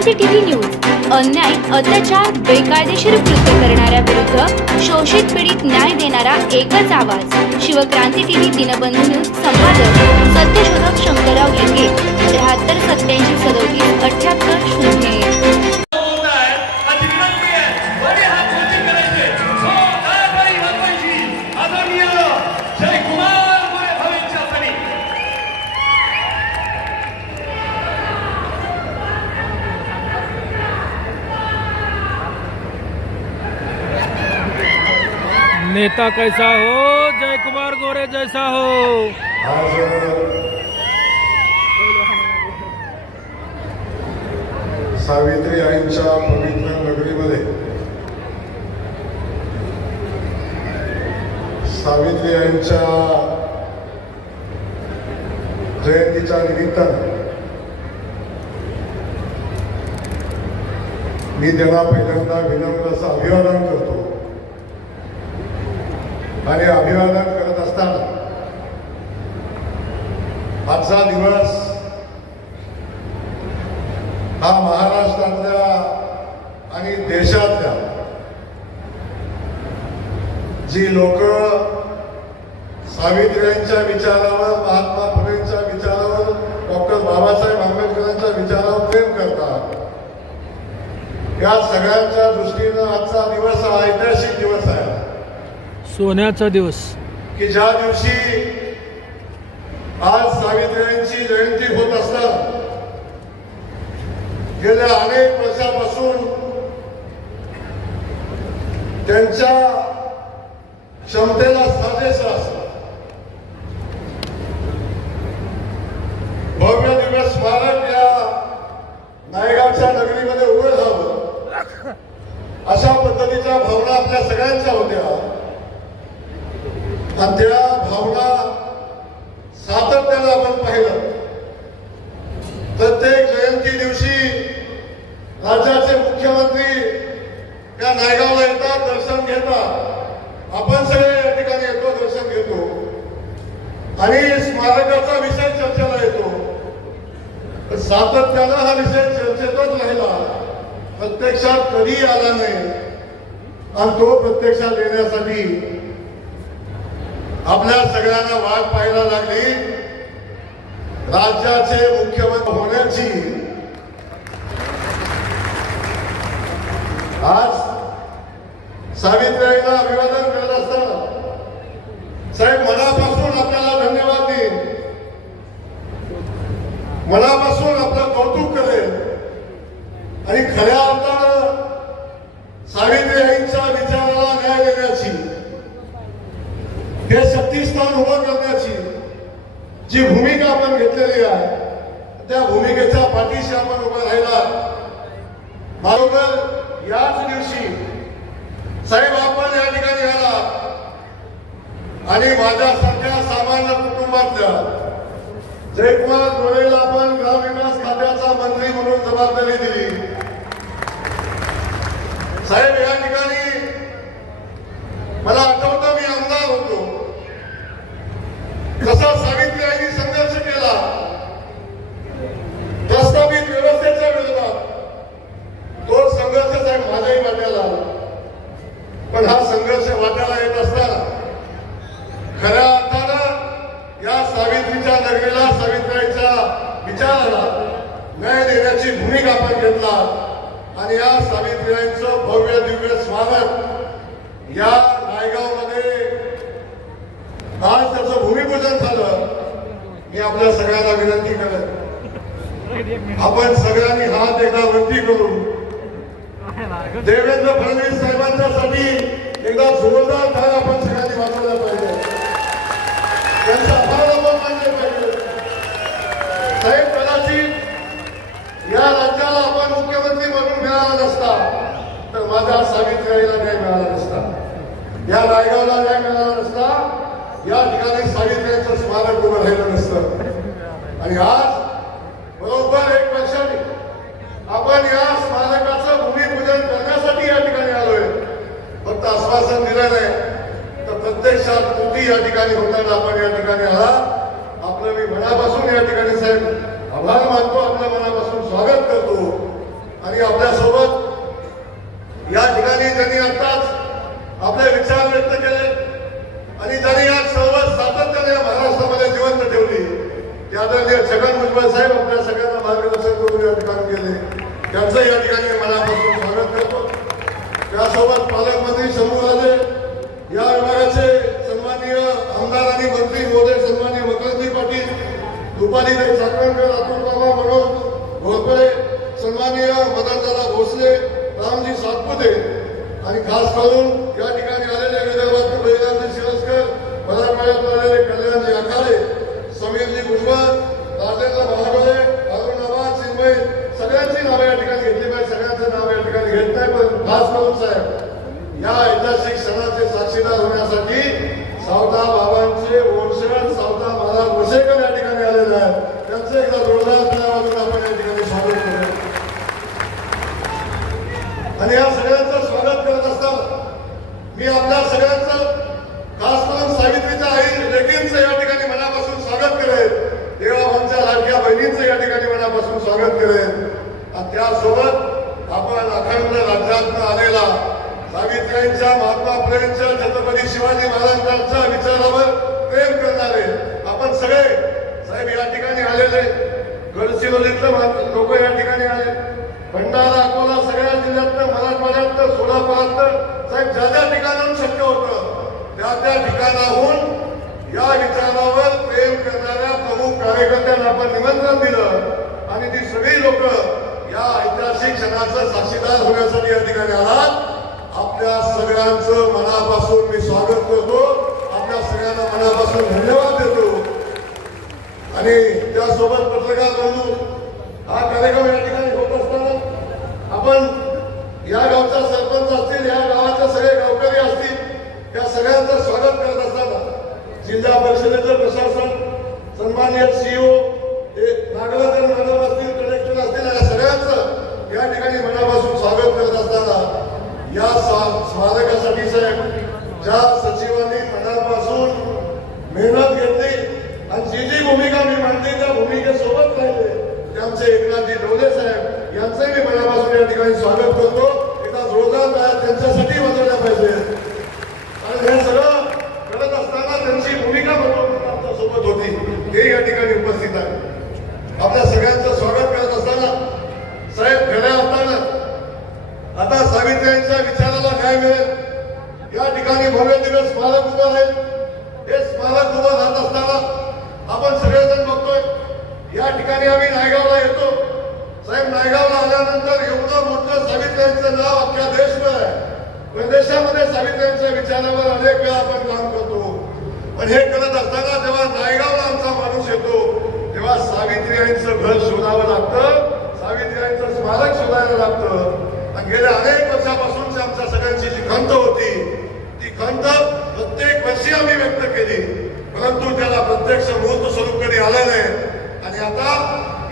Shivkranti TV news अन्याय अत्याचार बेकायदेशीर कृत्य करणाऱ्या विरुद्ध शोषित पीडित न्याय देणारा एकच आवाज शिवक्रांती टीव्ही दिनबंधू न्यूज संपादक सत्यशोधक शंकरराव लिंगे 73 87 37 78 0 नेता कैसा हो जय कुमार गोरे जैसा हो। आज सावित्री आईंच्या पवित्र नगरीमध्ये सावित्री आईंच्या जयंतीच्या निमित्तानं मी त्यांना पहिल्यांदा विनम्र असं अभिवादन करतो आणि अभिवादन करत असताना आजचा दिवस हा महाराष्ट्रातल्या आणि देशातल्या जी लोक सावित्र्यांच्या विचारावर महात्मा फुलेंच्या विचारावर डॉक्टर बाबासाहेब आंबेडकरांच्या विचारावर प्रेम करतात या सगळ्यांच्या दृष्टीनं आजचा दिवस हा ऐतिहासिक दिवस आहे। सोन्याचा दिवस की ज्या दिवशी आज सावित्रीयांची जयंती होत असताना गेल्या अनेक वर्षापासून त्यांच्या क्षमतेला साजेसं असं भव्य दिव्य स्मारक या नायगावच्या नगरीमध्ये उभं राहावं अशा पद्धतीच्या भावना आपल्या सगळ्यांच्या होत्या आणि त्या भावना सातत्यानं आपण पाहिलं। प्रत्येक जयंती दिवशी राज्याचे मुख्यमंत्री या नायगावला येतात, दर्शन घेतात, आपण सगळे या ठिकाणी येतो, दर्शन घेतो आणि स्मारकाचा विषय चर्चेला येतो। सातत्यानं हा विषय चर्चेतच राहिला, प्रत्यक्षात कधी आला नाही आणि तो प्रत्यक्षात येण्यासाठी आपल्या सगळ्यांना वाट पाहायला लागली। राज्याचे मुख्यमंत्री होण्याची आज सावित्रीला अभिवादन करत असताना साहेब मनापासून आपल्याला धन्यवाद देईन, मनापासून आपलं कौतुक करेल आणि खऱ्या अर्थानं सावित्री आईंच्या विचाराला न्याय देण्याची हे शक्तिस्थान उभं करण्याची जी भूमिका आपण घेतलेली आहे त्या भूमिकेच्या पाठीशी आपण उभं राहिला। बरोबर याच दिवशी साहेब आपण या ठिकाणी आला आणि माझ्यासारख्या सामान्य कुटुंबातल्या जयकुमार गोरेला आपण ग्रामविकास खात्याचा मंत्री म्हणून जबाबदारी दिली। साहेब या ठिकाणी मला आठवतं मी आमदार होतो, कसा सावित्री आईंनी संघर्ष केला प्रस्तावित व्यवस्थेच्या विरोधात। तो संघर्ष साहेब माझ्याही वाट्याला आला, पण हा संघर्ष वाट्याला येत असताना खऱ्या अर्थानं या सावित्रीच्या नगरीला सावित्रीच्या विचाराला न्याय देण्याची भूमिका आपण घेतला आणि या सावित्रीचं भव्य दिव्य स्मारक या नायगावमध्ये आज त्याचं भूमिपूजन झालं। मी आपल्या सगळ्यांना विनंती करत आपण सगळ्यांनी हात एकदा वरती करून देवेंद्र फडणवीस साहेबांच्यासाठी एकदा जोरदार टाळ आपण सगळ्यांनी वाजवला पाहिजे, त्यांचा आभार आपण मानले पाहिजे। साहेब कदाचित या राज्याला आपण मुख्यमंत्री म्हणून मिळाला नसता तर माझ्या सावित्रीला न्याय मिळाला नसता, या नायगावला न्याय मिळाला नसता, या ठिकाणी सावित्र्यांचं स्मारक उभं राहिलं नसतं। आणि आज बरोबर 1 वर्षाने आपण या स्मारकाचं भूमिपूजन करण्यासाठी या ठिकाणी आलोय। फक्त आश्वासन दिलं नाही तर प्रत्यक्षात कृती या ठिकाणी होताना आपण या ठिकाणी आला। आपलं मी मनापासून या ठिकाणी साहेब आभार मानतो, आपल्या मनापासून स्वागत करतो छगन भुजबळ साहेब आपल्या सगळ्यांना मार्गदर्शन करून या ठिकाणी गेले, त्यांचं या ठिकाणी मनापासून स्वागत करतो. त्यासोबत पालकमंत्री शंभूराजे, या विभागाचे सन्माननीय आमदार आणि मंत्री महोदय सन्माननीय मकरंदी पाटील, दुपारीताई चाकणकर, अतुल बाबा मनोज घोरपडे, सन्माननीय मदनदादा भोसले, रामजी सातपुते आणि खास करून या ठिकाणी आलेले विदर्भातून बहिरामजी शिरस्कर, मराठवाड्यातून आलेले कल्याणजी आखाडे, समीरजी भुजबळ, राजेंद्र महागोळे, अरुणाबाद चिन्मय, सगळ्यांची नावे या ठिकाणी घेतली पाहिजे. सगळ्यांचं नाव या ठिकाणी घेत नाही, पण खास करून साहेब या ऐतिहासिक क्षणाचे साक्षीदार होण्यासाठी सावता बाबांचे वंशज सावता महाराज वसेकर या ठिकाणी आलेले आहेत. त्यांचं एकदा जोरदार टाळ्यावाजून आपण या ठिकाणी स्वागत करूया. आणि या सगळ्यांचं स्वागत करत असताना मी आपल्या सगळ्यांचं खास करून सावित्रीच्या आई लेकींचं या ठिकाणी मनापासून स्वागत करेन. देवाभाऊंच्या लाडक्या बहिणींचं या ठिकाणी मनापासून स्वागत करेन. आणि त्यासोबत आपण अखंड राज्यातून आलेला सावित्र्यांच्या, महात्मा फुलेंच्या, छत्रपती शिवाजी महाराजांच्या विचारावर प्रेम करणारे आपण सगळे साहेब या ठिकाणी आलेले, गडचिरोलीतलं लोक या ठिकाणी आले, भंडारा, अकोला, सगळ्या जिल्ह्यातलं, मराठवाड्यातलं, सोलापुरातलं साहेब ज्या ज्या ठिकाणाहून शक्य होतं त्या ठिकाणाहून या विचारावर प्रेम करणाऱ्या प्रमुख कार्यकर्त्यांना आपण निमंत्रण दिलं आणि ती सगळी लोक या ऐतिहासिक क्षणाचं साक्षीदार होण्यासाठी या ठिकाणी आलात. आपल्या सगळ्यांचं मनापासून मी स्वागत करतो, आपल्या सगळ्यांना मनापासून धन्यवाद देतो. आणि त्यासोबत पत्रकार बंधू, हा कार्यक्रम या ठिकाणी होत असताना आपण या गावचा सरपंच असतील, या गावाचे सगळे गावकरी असतील, त्या सगळ्यांचं स्वागत करत असताना जिल्हा परिषदेचं प्रशासन, सन्माननीय सीईओ नागराजन मॅडम असतील, कलेक्टर असतील, या सगळ्यांचं या ठिकाणी मनापासून स्वागत करत असताना या स्मारकासाठी साहेब ज्या सचिवांनी मनापासून मेहनत घेतली आणि जी जी भूमिका मी मांडली त्या भूमिकेसोबत राहिले त्यांचे एकनाथजी डोले साहेब यांचंही मी मनापासून या ठिकाणी स्वागत करतो. एका जोरदार टाळ्या त्यांच्यासाठी वाजवल्या पाहिजे. आणि हे सगळं करत असताना त्यांची भूमिका म्हणून आमच्या सोबत होती, हे या ठिकाणी उपस्थित आहे. आपल्या सगळ्यांचं स्वागत करत असताना साहेब खऱ्या अर्थानं आता सावित्र्यांच्या विचाराला न्याय मिळेल या ठिकाणी भव्य दिवस स्मारक उभं राहील. हे स्मारक उभं राहत असताना आपण सगळेजण बघतोय या ठिकाणी आम्ही नायगावला येतो साहेब. नायगावला आल्यानंतर एवढं मोठं सावित्र्यांचं नाव अख्ख्या देशभर आहे. प्रदेशामध्ये सावित्र्यांच्या विचारावर अनेक वेळा आपण काम करतो, पण हे करत असताना जेव्हा नायगावला आमचा माणूस येतो तेव्हा सावित्र्यांचं घर शोधावं लागतं, सावित्र्यांचं स्मारक शोधायला लागतं. आणि गेल्या अनेक वर्षापासूनची आमच्या सगळ्यांची जी खंत होती ती खंत प्रत्येक वर्षी आम्ही व्यक्त केली, परंतु त्याला प्रत्यक्ष मूर्त स्वरूप कधी आलं नाही. आणि आता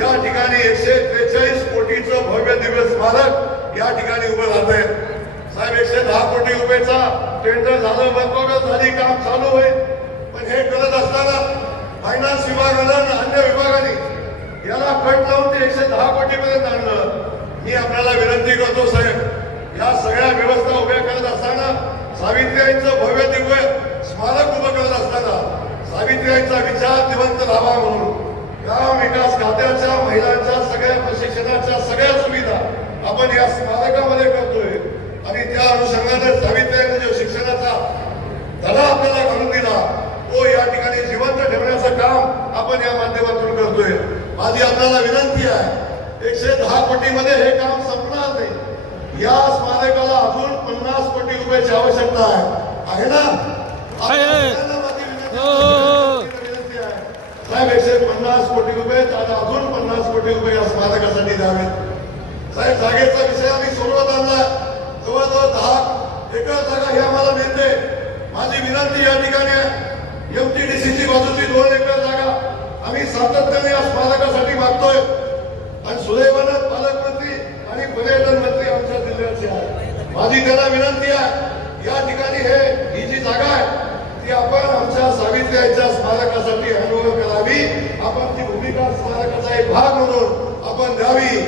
या ठिकाणी 143 कोटीचं भव्य दिव्य स्मारक या ठिकाणी उभं राहत आहे साहेब. 110 कोटी रुपयाचा टेंडर झालं, वर्कआउट झाली, काम चालू होईल. पण हे करत असताना फायनान्स विभागानं आणि अन्य विभागाने याला कट लावून ते 110 कोटीपर्यंत आणलं. मी आपल्याला विनंती करतो साहेब, या सगळ्या व्यवस्था उभ्या करत असताना सावित्र्यांचं भव्य दिव्य स्मारक उभं करत असताना सावित्र्यांचा विचार जिवंत राहावा म्हणून ग्राम विकास खात्याच्या, महिलांच्या सगळ्या प्रशिक्षणाच्या सगळ्या सुविधा आपण या स्मारकामध्ये करतोय. आणि त्या अनुषंगाने सावित्र्यांनी जो शिक्षणाचा धडा आपल्याला घालून दिला तो या ठिकाणी जिवंत ठेवण्याचं काम आपण या माध्यमातून करतोय. माझी आपल्याला विनंती आहे, 110 कोटीमध्ये हे काम संपणार नाही. या स्मारकाला अजून 50 कोटी रुपयाची आवश्यकता आहे ना? साहेब 150 कोटी रुपये, अजून 50 कोटी रुपये या स्मारकासाठी द्यावेत. साहेब जागेचा विषय आम्ही सोडवत आणला, जवळजवळ 10 एकर जागा ही आम्हाला मिळते. माझी विनंती या ठिकाणी आहे, MTDCची बाजूची 2 एकर जागा आम्ही सातत्याने या स्मारकासाठी मागतोय. आणि सुदैवानं पालकमंत्री आणि पर्यटन मंत्री आमच्या जिल्ह्याचे आहे. माझी त्यांना विनंती आहे, या ठिकाणी ही जी जागा आहे ती आपण आमच्या सावित्र्यांच्या स्मारकासाठी हँडओव्हर करावी. आपण ती भूमिका स्मारकाचा एक भाग म्हणून आपण द्यावी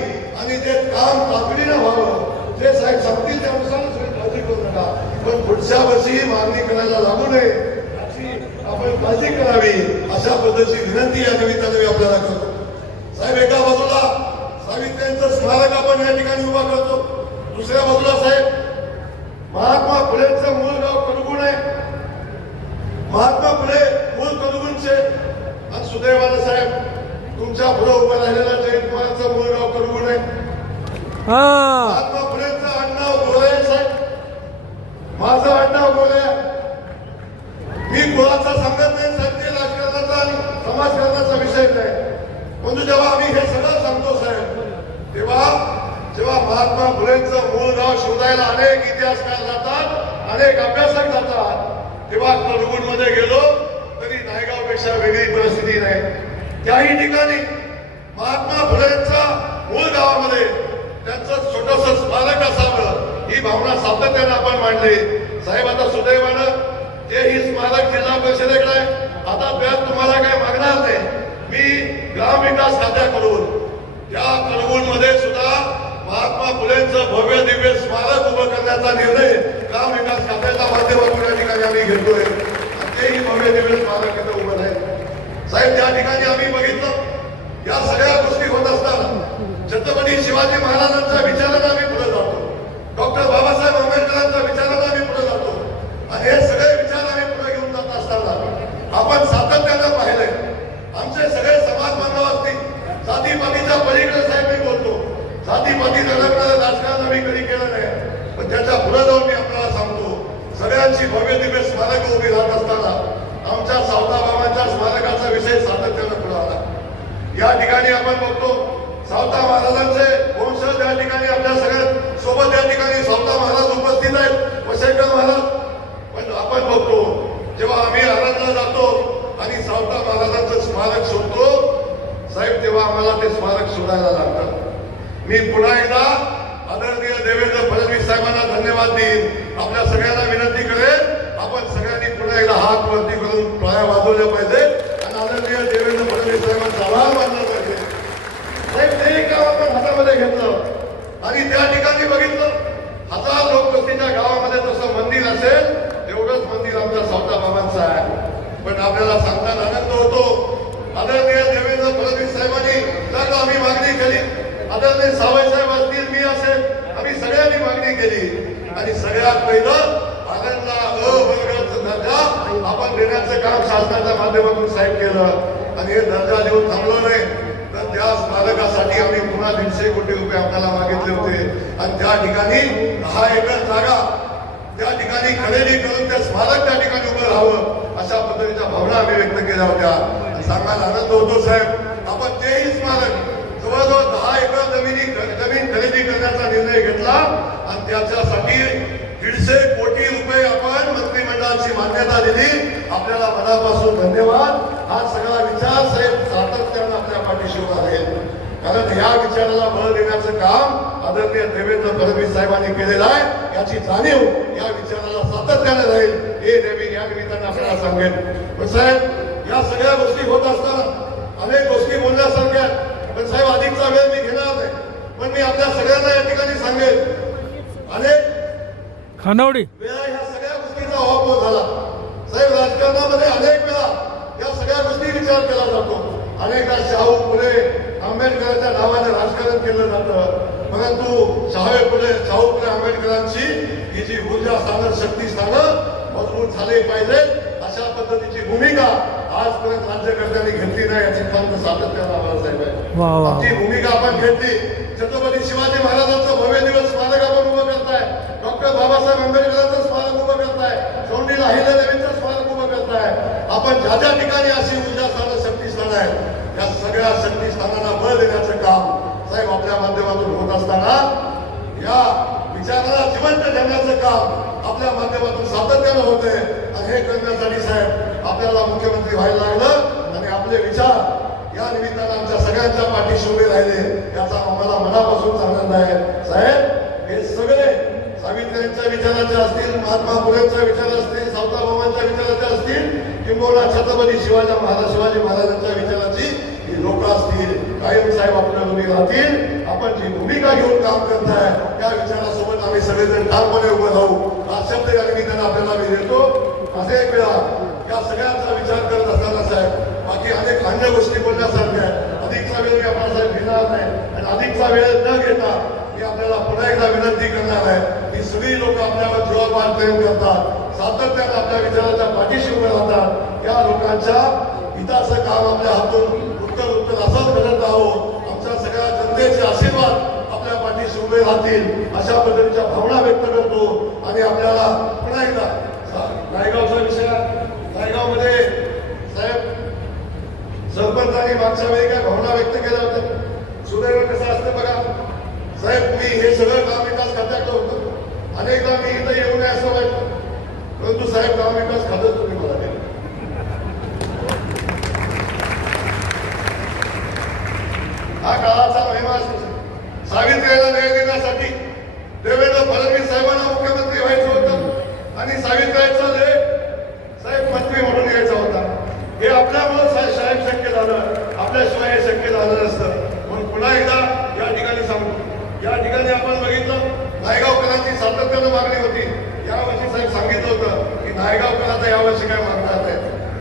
आणि ते काम तातडीनं व्हावं. जे साहेब सांगतील त्यानुसार काळजी करू नका, पण पुढच्या वर्षी मागणी करायला लागू नये याची आपण काळजी करावी, अशा पद्धतीची विनंती या निमित्ताने मी आपल्याला करतो. साहेब एका बाजूला सावित्र्यांचं स्मारक आपण या ठिकाणी उभा करतो, दुसऱ्या बाजूला साहेब महात्मा फुलेंचं मूळ गाव कलगुण आहे. महात्मा फुले मूळ कलगुणचे आणि सुदैवानं साहेब तुमच्या पुढे उभं राहिलेला जयकुमारचं मूळ गाव कलगुण आहे. महात्मा फुलेंचं आडनाव गोरे आहे साहेब, माझं आडनाव गोरे आहे. मी कुळाचा सांगत नाही, सत्य राजकारणाचा आणि समाजकारणाचा विषय नाही. म्हणजे जेव्हा आम्ही हे सगळं सांगतो साहेब, तेव्हा जेव्हा महात्मा फुलेंचं मूळ गाव शोधायला अनेक इतिहासकार जातात, अनेक अभ्यासक जातात, तेव्हा कलगुण मध्ये गेलो तरी नायगावपेक्षा वेगळी परिस्थिती नाही. त्याही ठिकाणी महात्मा फुलेंच्या मूळ गावामध्ये त्यांचं छोटस स्मारक असावं ही भावना सातत्यानं आपण मांडली. साहेब आता सुदैवानं तेही स्मारक जिल्हा परिषदेकडे आहे. आता त्यात तुम्हाला काही मागणार नाही. मी ग्रामविकास खात्याकडून त्या कलगुण मध्ये सुद्धा महात्मा फुलेंचं भव्य दिव्य स्मारक उभं करण्याचा निर्णय ग्रामविकास खात्याच्या माध्यमातून या ठिकाणी आम्ही घेतोय. तेही भव्य दिव्य स्मारक इथं उभं आहे. साहेब त्या ठिकाणी आम्ही बघितलं या सगळ्या गोष्टी होत असताना छत्रपती शिवाजी महाराजांच्या विचारांना आम्ही पुढे जातो, डॉक्टर बाबासाहेब आंबेडकरांच्या विचारांना आम्ही पुढे जातो. आणि हे सगळे विचार आम्ही पुढे घेऊन जात असताना आपण सातत्यानं पाहिलंय आमचे सगळे समाज बांधव असतील, जातीपातीच्या पलीकडे साहेब मी बोलतो, जातीपाती लढवणारं राजकारण आम्ही कधी केलं नाही. पण त्याच्या पुढे जाऊन मी आपल्याला सांगतो, सगळ्यांची भव्य दिव्य स्मारक उभी राहत असताना आमच्या सावताबाबांच्या स्मारकाचा विषय सातत्यानं पुढे आला. या ठिकाणी आपण बघतो सावता महाराजांचे वंशज या ठिकाणी आपल्या सगळ्या सोबत या ठिकाणी सावता महाराज उपस्थित आहेत, वशेकर महाराज. पण आपण बघतो जेव्हा आम्ही आनंदला जातो आणि सावता महाराजांचं स्मारक शोधतो साहेब, तेव्हा आम्हाला ते स्मारक शोधायला लागतं. मी पुन्हा एकदा आदरणीय देवेंद्र फडणवीस साहेबांना धन्यवाद देईन. आपल्या सगळ्यांना विनंती करेन, आपण सगळ्यांनी पुन्हा एकदा हात वरती करून पाया वाजवल्या पाहिजे आणि आदरणीय देवेंद्र फडणवीस साहेबांचा आभार मानला पाहिजे. साहेब ते काम आपण हातामध्ये घेतलं आणि त्या ठिकाणी बघितलं 1000 लोकवस्तीच्या गावामध्ये जसं मंदिर असेल तेवढंच मंदिर आमच्या सावता बाबांचं आहे. पण आपल्याला सांगताना आनंद होतो, आदरणीय देवेंद्र फडणवीस साहेबांनी तर आम्ही मागणी केली, आदरणीय सावय साहेब असतील, मी असेल, आम्ही सगळ्यांनी मागणी केली आणि सगळ्यात पहिलं आनंदला अ वर्गाचा दर्जा आपण देण्याचं काम शासनाच्या माध्यमातून साहेब केलं. आणि हे दर्जा देऊन थांबलो नाही तर त्या स्मारकासाठी आम्ही पुन्हा 150 कोटी रुपये आपल्याला मागितले होते आणि त्या ठिकाणी 10 एकर जागा त्या ठिकाणी खरेदी करून त्या स्मारक त्या ठिकाणी उभं राहावं अशा पद्धतीच्या भावना आम्ही व्यक्त केल्या होत्या. सांगायला आनंद होतो साहेब, आपण तेही स्मारक जवळजवळ 10 एकर जमीन खरेदी करण्याचा निर्णय घेतला आणि त्याच्यासाठी 150 कोटी रुपये आपण मंत्रिमंडळाची मान्यता दिली. आपल्याला मनापासून धन्यवाद. हा सगळा विचार साहेब सातत्यानं आपल्या पाठीशी उभा राहील, कारण या विचाराला बळ देण्याचं काम आदरणीय देवेंद्र फडणवीस साहेबांनी केलेलं आहे. याची जाणीव या विचाराला सातत्याने राहील हे नेहमी या निमित्ताने आपल्याला सांगेन. पण साहेब या सगळ्या गोष्टी होत असताना अनेक गोष्टी बोलण्यासारख्या, पण साहेब अधिकचा वेळ मी घेणार नाही. पण मी आपल्या सगळ्यांना या ठिकाणी सांगेन, अनेक खानावडी वेळा ह्या सगळ्या गोष्टीचा अभाव झाला साहेब. राजकारणामध्ये अनेक वेळा या सगळ्या गोष्टी विचार केला जातो. अनेकदा शाहू फुले आंबेडकरांच्या नावाने राजकारण केलं जातं, परंतु शाहू फुले आंबेडकरांची ही जी ऊर्जा स्थानं शक्ती स्थानं मजबूत झाले पाहिजे अशा पद्धतीची भूमिका आजपर्यंत राज्यकर्त्यांनी घेतली नाही. याची खंत सातत्यानं आम्हाला साहेब आहे. आमची भूमिका आपण घेतली. छत्रपती शिवाजी महाराजांचं भव्य दिवस स्मारक आपण उभं करताय, डॉक्टर बाबासाहेब आंबेडकरांचं स्मारक उभं करताय, चौंडी अहिल्यादेवींचं स्मारक उभं करताय. आपण ज्या ज्या ठिकाणी अशी ऊर्जा स्थानं शक्ती स्थानं आहेत या सगळ्या शक्ती स्थानांना बळ देण्याचं काम साहेब आपल्या माध्यमातून होत असताना या विचाराला जिवंत ठेवण्याचं काम आपल्या माध्यमातून सातत्यानं होत आहे. आणि हे करण्यासाठी साहेब आपल्याला मुख्यमंत्री व्हायला लागलं आणि आपले विचार या निमित्तानं आमच्या सगळ्यांच्या पाठीशी उभे राहिले याचा आम्हाला मनापासून आनंद आहे. साहेब हे सगळे सावित्र्यांच्या विचाराचे असतील, महात्मा फुलेंच्या विचार असतील, सावताबाबांच्या विचाराचे असतील, किंवा छत्रपती शिवाजी महाराजांच्या विचाराची ही लोक असतील, कायम साहेब आपल्या उभी राहतील. आपण जी भूमिका घेऊन काम करताय त्या विचारासोबत आम्ही सगळेजण ठामपणे उभं राहू हा शब्द या निमित्तानं आपल्याला मी देतो. अनेक वेळा या सगळ्यांचा विचार करत असताना साहेब बाकी अनेक अन्य गोष्टी बोलण्यासारख्या अधिकचा वेळ मी आपल्याला आणि अधिकचा वेळ न घेता मी आपल्याला पुन्हा एकदा विनंती करणार आहे की सगळी लोक आपल्यावर जीवापार प्रेम करतात, सातत्याने आपल्या विचाराच्या पाठीशी उभे राहतात. या लोकांच्या हिताचं काम आपल्या हातून उत्तर असंच करत आहोत. आमच्या सगळ्या जनतेचे आशीर्वाद आपल्या पाठीशी उभे राहतील अशा पद्धतीच्या भावना व्यक्त करतो. आणि आपल्याला पुन्हा एकदा नायगावचा विषय, नायगावमध्ये साहेब सरपंचांनी मागच्या वेळी काय भावना व्यक्त केल्या होत्या. सुदैव कसं असतं बघा साहेब, मी हे सगळं काम विकास खात्याकडे होतं. अनेकदा मी इथं येऊ नये असं वाटतं, परंतु साहेब काम विकास खातच तुम्ही मला दिलं. हा काळाचा महिमा असतो. सावित्रीला न्याय देण्यासाठी देवेंद्र फडणवीस साहेबांना मुख्यमंत्री व्हायचं होतं आणि सावित्रीचा लय साहेब मंत्री म्हणून यायचा होता. हे आपल्यामुळे साहेब शक्य झालं, आपल्याशिवाय हे शक्य झालं नसतं. म्हणून पुन्हा एकदा या ठिकाणी सांगतो, या ठिकाणी आपण बघितलं नायगावकरांची सातत्यानं मागणी होती. यावर्षी साहेब सांगितलं होतं की नायगावकरांचा यावर्षी काय मागणार नाही.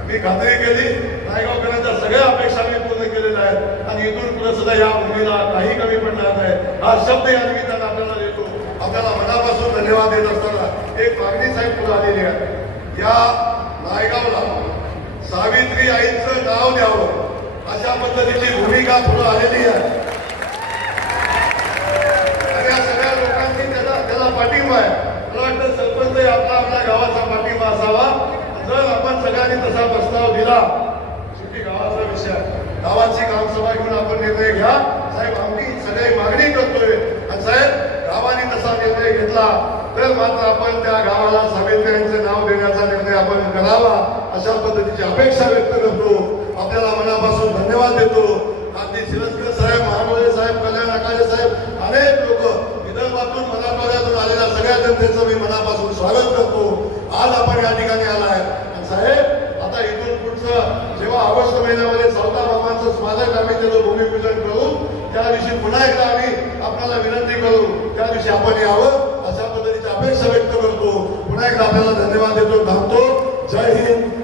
मी खात्री केली, नायगावकरांच्या सगळ्या अपेक्षा मी पूर्ण केलेल्या आहेत आणि इथून पुढे सुद्धा या भूमीला काही कमी पडणार नाही. हा शब्द या निमित्तानं आपल्याला देतो. आपल्याला मनापासून धन्यवाद देत असताना एक मागणी साहेब पुढे आलेली आहे. या नायगावला सावित्री आईचं नाव द्यावं अशा पद्धतीची भूमिका पुढे आलेली आहे आणि या सगळ्या लोकांनी त्याला पाठिंबा आहे. मला वाटतं सरपंच आपल्या गावाचा पाठिंबा असावा. जर आपण सगळ्यांनी तसा प्रस्ताव दिला, शेवटी गावाचा विषय, गावाची ग्रामसभा घेऊन आपण निर्णय घ्या साहेब. आम्ही सगळी मागणी करतोय आणि साहेब गावाने तसा निर्णय घेतला तर मात्र आपण त्या गावाला सावित्री यांचं नाव देण्याचा निर्णय आपण करावा अशा पद्धतीची अपेक्षा व्यक्त करतो. आपल्याला मनापासून धन्यवाद देतो. गांधी शिरस्कर साहेब, महामोदय साहेब, कल्याण आकाशे साहेब, अनेक लोक विदर्भातून मराठवाड्यातून आलेल्या सगळ्या जनतेचं मी मनापासून स्वागत करतो. आज आपण या ठिकाणी आलाय साहेब. आता इथून पुढचं जेव्हा ऑगस्ट महिन्यामध्ये सावता बाबांचं स्मारक आम्ही त्याचं भूमिपूजन करू, त्या दिवशी पुन्हा एकदा आम्ही आपल्याला विनंती करू, त्या दिवशी आपण यावं अशा पद्धतीची अपेक्षा व्यक्त करतो. पुन्हा एकदा आपल्याला धन्यवाद देतो. थांबतो. जय हिंद.